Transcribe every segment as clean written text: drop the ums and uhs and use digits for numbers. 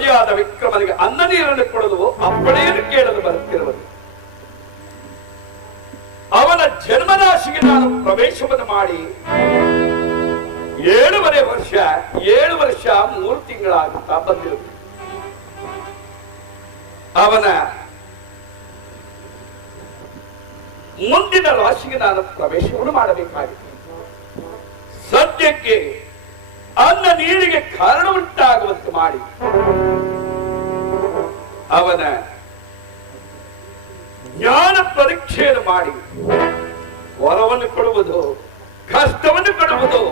ಪ್ರಜೆಯಾದ ವಿಕ್ರಮನಿಗೆ ಅನ್ನ ನೀರನ್ನು ಕೊಡಲು ಅಪ್ಪಣೆಯನ್ನು ಕೇಳಲು ಬರುತ್ತಿರುವುದು. ಅವನ ಜನ್ಮರಾಶಿಗೆ ನಾನು ಪ್ರವೇಶವನ್ನು ಮಾಡಿ 7 ವರ್ಷ 3 ತಿಂಗಳಾಗುತ್ತಾ ಬಂದಿರುವುದು. ಅವನ ಮುಂದಿನ ರಾಶಿಗೆ ನಾನು ಪ್ರವೇಶವನ್ನು ಮಾಡಬೇಕಾಗಿದೆ. ಸದ್ಯಕ್ಕೆ ಅನ್ನ ನೀರಿಗೆ ಕಾರಣ ಉಂಟಾಗುವಂತೆ ಮಾಡಿ ಅವನ ಜ್ಞಾನ ಪರೀಕ್ಷೆಯನ್ನು ಮಾಡಿ ವರವನ್ನು ಕೊಡುವುದು ಕಷ್ಟವನ್ನು ಕೊಡುವುದು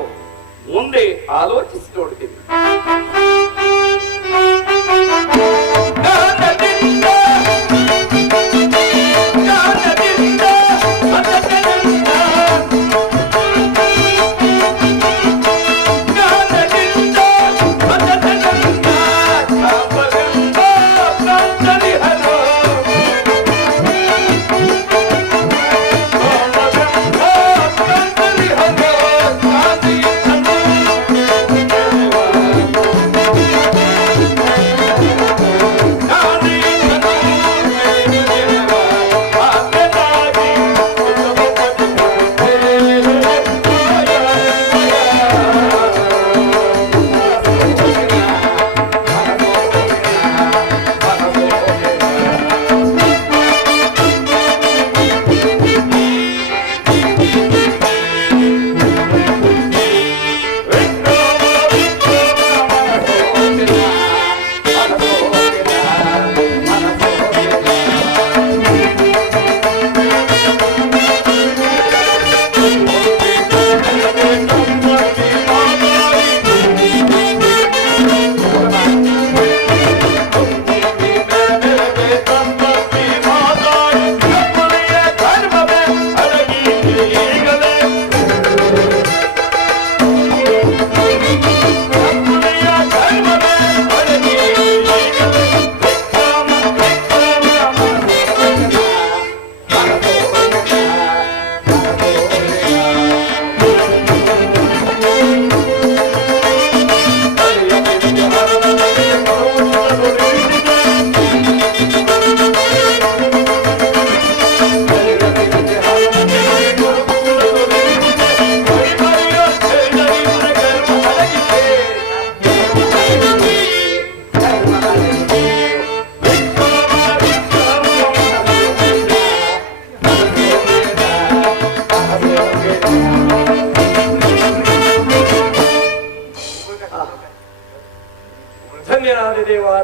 ಮುಂದೆ ಆಲೋಚಿಸಿ ನೋಡ್ತೀವಿ.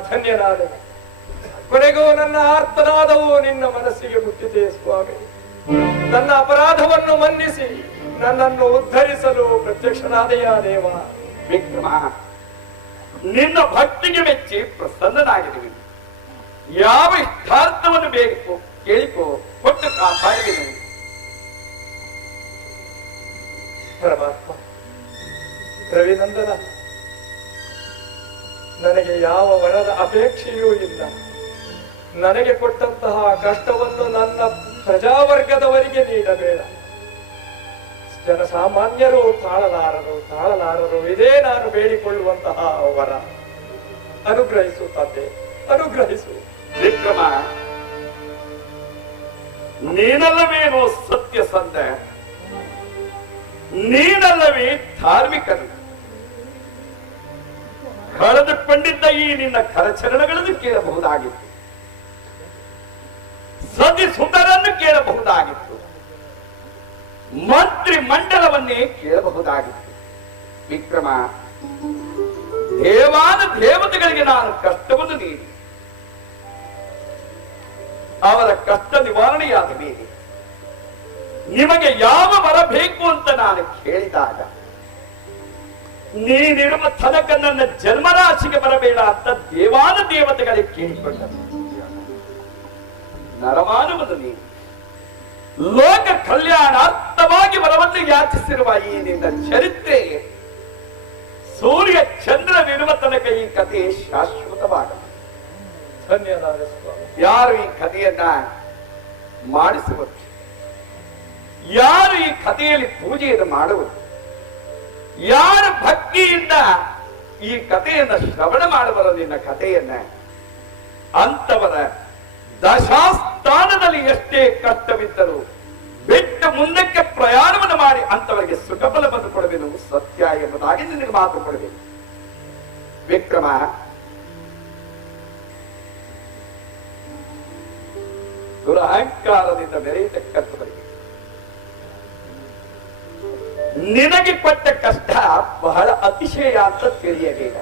ಧನ್ಯನಾದೆ. ಕೊನೆಗೂ ನನ್ನ ಆರ್ತನಾದವು ನಿನ್ನ ಮನಸ್ಸಿಗೆ ಮುಟ್ಟಿದೆ ಸ್ವಾಮಿ. ನನ್ನ ಅಪರಾಧವನ್ನು ಮನ್ನಿಸಿ ನನ್ನನ್ನು ಉದ್ಧರಿಸಲು ಪ್ರತ್ಯಕ್ಷನಾದೆಯಾ ದೇವ. ವಿಕ್ರಮ, ನಿನ್ನ ಭಕ್ತಿಗೆ ಮೆಚ್ಚಿ ಪ್ರಸನ್ನನಾಗಿರುವೆ. ಯಾವ ಇಷ್ಟಾರ್ಥವನ್ನು ಬೇಕು ಕೇಳಿಕೋ, ಕೊಟ್ಟು ಕಾಪಾಡುವೆನು. ಪರಮಾತ್ಮ, ರವಿನಂದನ, ನನಗೆ ಯಾವ ವರದ ಅಪೇಕ್ಷೆಯೂ ಇಲ್ಲ. ನನಗೆ ಕೊಟ್ಟಂತಹ ಕಷ್ಟವನ್ನು ನನ್ನ ಪ್ರಜಾವರ್ಗದವರಿಗೆ ನೀಡಬೇಡ. ಜನಸಾಮಾನ್ಯರು ತಾಳಲಾರರು. ಇದೇ ನಾನು ಬೇಡಿಕೊಳ್ಳುವಂತಹ ವರ. ಅನುಗ್ರಹಿಸು ತಂದೆ, ಅನುಗ್ರಹಿಸು. ವಿಕ್ರಮ, ನೀನಲ್ಲವೇನೋ ಸತ್ಯಸಂಧ, ನೀನಲ್ಲವೇ ಧಾರ್ಮಿಕನು. ಕಳೆದುಕೊಂಡಿದ್ದ ಈ ನಿನ್ನ ಕರಚರಣಗಳನ್ನು ಕೇಳಬಹುದಾಗಿತ್ತು, ಸತಿ ಸುಂದರನ್ನು ಕೇಳಬಹುದಾಗಿತ್ತು, ಮಂತ್ರಿ ಮಂಡಲವನ್ನೇ ಕೇಳಬಹುದಾಗಿತ್ತು. ವಿಕ್ರಮ, ದೇವಾನ ದೇವತೆಗಳಿಗೆ ನಾನು ಕಷ್ಟವನ್ನು ನೀಡಿ ಅವರ ಕಷ್ಟ ನಿವಾರಣೆಯಾದ ಮೇಲೆ ನಿಮಗೆ ಯಾವ ಬರಬೇಕು ಅಂತ ನಾನು ಕೇಳಿದಾಗ ನೀನಿರುವ ತನಕ ನನ್ನ ಜನ್ಮರಾಶಿಗೆ ಬರಬೇಡ ಅಂತ ದೇವಾನ ದೇವತೆಗಳಿಗೆ ಕೇಳಿಕೊಂಡರು. ನರಮಾನವನು ನೀನು ಲೋಕ ಕಲ್ಯಾಣಾರ್ಥವಾಗಿ ವರವನ್ನು ಯಾಚಿಸಿರುವ ಈ ನಿನ್ನ ಚರಿತ್ರೆ ಸೂರ್ಯ ಚಂದ್ರನಿರುವ ತನಕ ಈ ಕಥೆ ಶಾಶ್ವತವಾಗದು. ಧನ್ಯನಾದ ಸ್ವಾಮಿ. ಯಾರು ಈ ಕಥೆಯನ್ನ ಮಾಡಿಸುವರು, ಯಾರು ಈ ಕಥೆಯಲ್ಲಿ ಪೂಜೆಯನ್ನು ಮಾಡುವರು, ಯಾರು ಭಕ್ತಿಯಿಂದ ಈ ಕಥೆಯನ್ನ ಶ್ರವಣ ಮಾಡಬರ ನಿನ್ನ ಕಥೆಯನ್ನ ಅಂತವರ ದಶಾಸ್ಥಾನದಲ್ಲಿ ಎಷ್ಟೇ ಕಷ್ಟವಿದ್ದರೂ ಬಿಟ್ಟು ಮುಂದಕ್ಕೆ ಪ್ರಯಾಣವನ್ನು ಮಾಡಿ ಅಂತವರಿಗೆ ಸುಖಫಲವನ್ನು ಕೊಡಬೇಕು ಸತ್ಯ ಎಂಬುದಾಗಿ ನಿನಗೆ ಮಾತು ಕೊಡಬೇಕು. ವಿಕ್ರಮ, ದುರಹಂಕಾರದಿಂದ ಮೆರೆಯತಕ್ಕಂಥವರಿಗೆ ನಿನಗೆ ಪಟ್ಟ ಕಷ್ಟ ಬಹಳ ಅತಿಶಯ ಅಂತ ತಿಳಿಯಬೇಡ.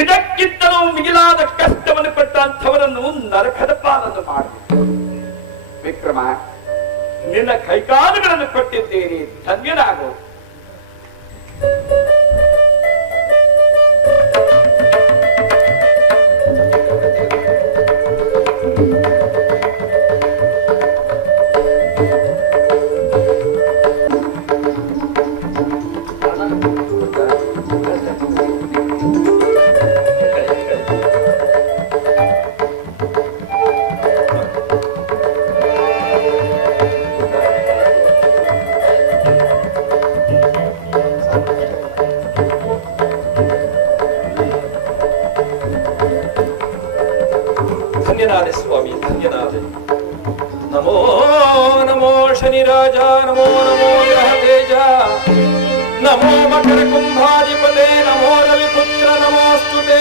ಇದಕ್ಕಿಂತಲೂ ಮಿಗಿಲಾದ ಕಷ್ಟವನ್ನು ಪಟ್ಟಂಥವರನ್ನು ನರಕದ ಪಾಲನ್ನು ಮಾಡಬೇಕು. ವಿಕ್ರಮ, ನಿನ್ನ ಕೈಕಾಲುಗಳನ್ನು ಕೊಟ್ಟಿದ್ದೇನೆ, ಧನ್ಯನಾಗು. ಧನ್ಯನಾದೆ ಸ್ವಾಮಿ, ಧನ್ಯನಾದೆ. ನಮೋ ನಮೋ ಶನಿ ರಾಜ, ನಮೋ ನಮೋ ಗ್ರಹ ತೇಜ, ನಮೋ ಮಕರ ಕುಂಭಾಧಿಪತೆ, ನಮೋ ರವಿಪುತ್ರ, ನಮೋಸ್ತುತೆ.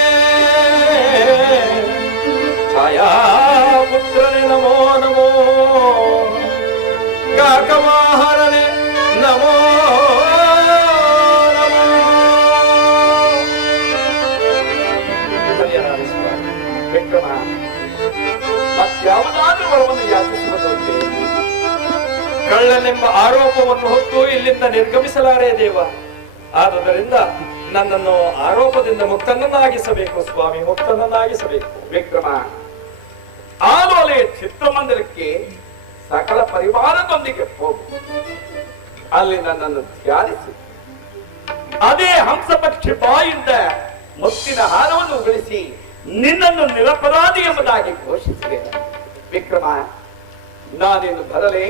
ಛಾಯಾಪುತ್ರನೇ ನಮೋ ನಮೋ, ಕಾಕವಾಹರನೆ ನಮೋ ನಮೋ. ಧನ್ಯನಾದೆ ಸ್ವಾಮಿ. ವಿಕ್ರಮ, ಮತ್ಯಾವುದಾದ್ರೂ ವರವನ್ನು ಯಾಚಿಸುವುದಂತೆ ಕಳ್ಳನೆಂಬ ಆರೋಪವನ್ನು ಹೊತ್ತು ಇಲ್ಲಿಂದ ನಿರ್ಗಮಿಸಲಾರೆ ದೇವ. ಆದುದರಿಂದ ನನ್ನನ್ನು ಆರೋಪದಿಂದ ಮುಕ್ತನನ್ನಾಗಿಸಬೇಕು ಸ್ವಾಮಿ, ಮುಕ್ತನನ್ನಾಗಿಸಬೇಕು. ವಿಕ್ರಮ, ಆಲೋಲೆ ಚಿತ್ರಮಂದಿರಕ್ಕೆ ಸಕಲ ಪರಿವಾರದೊಂದಿಗೆ ಹೋಗು. ಅಲ್ಲಿ ನನ್ನನ್ನು ಧ್ಯಾನಿಸಿ ಅದೇ ಹಂಸಪಕ್ಷಿ ಬಾಯಿಂದ ಮುತ್ತಿನ ಹಾರವನ್ನು ಉಗಳಿಸಿ ನಿನ್ನನ್ನು ನಿರಪರಾಧಿ ಎಂಬುದಾಗಿ ಘೋಷಿಸಿದೆ. ವಿಕ್ರಮ, ನಾನೇನು ಬರಲೇ?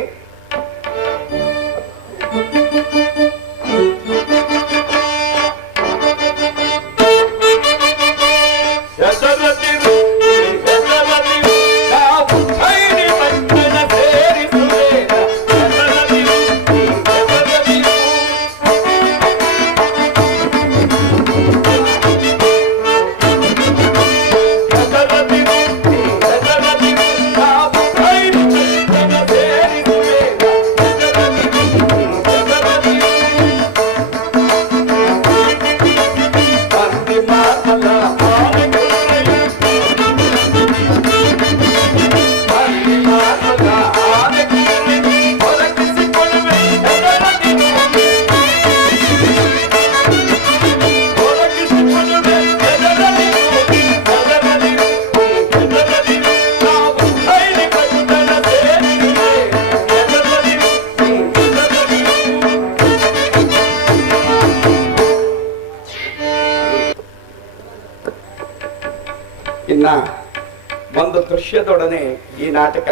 ಇನ್ನ ಒಂದು ದೃಶ್ಯದೊಡನೆ ಈ ನಾಟಕ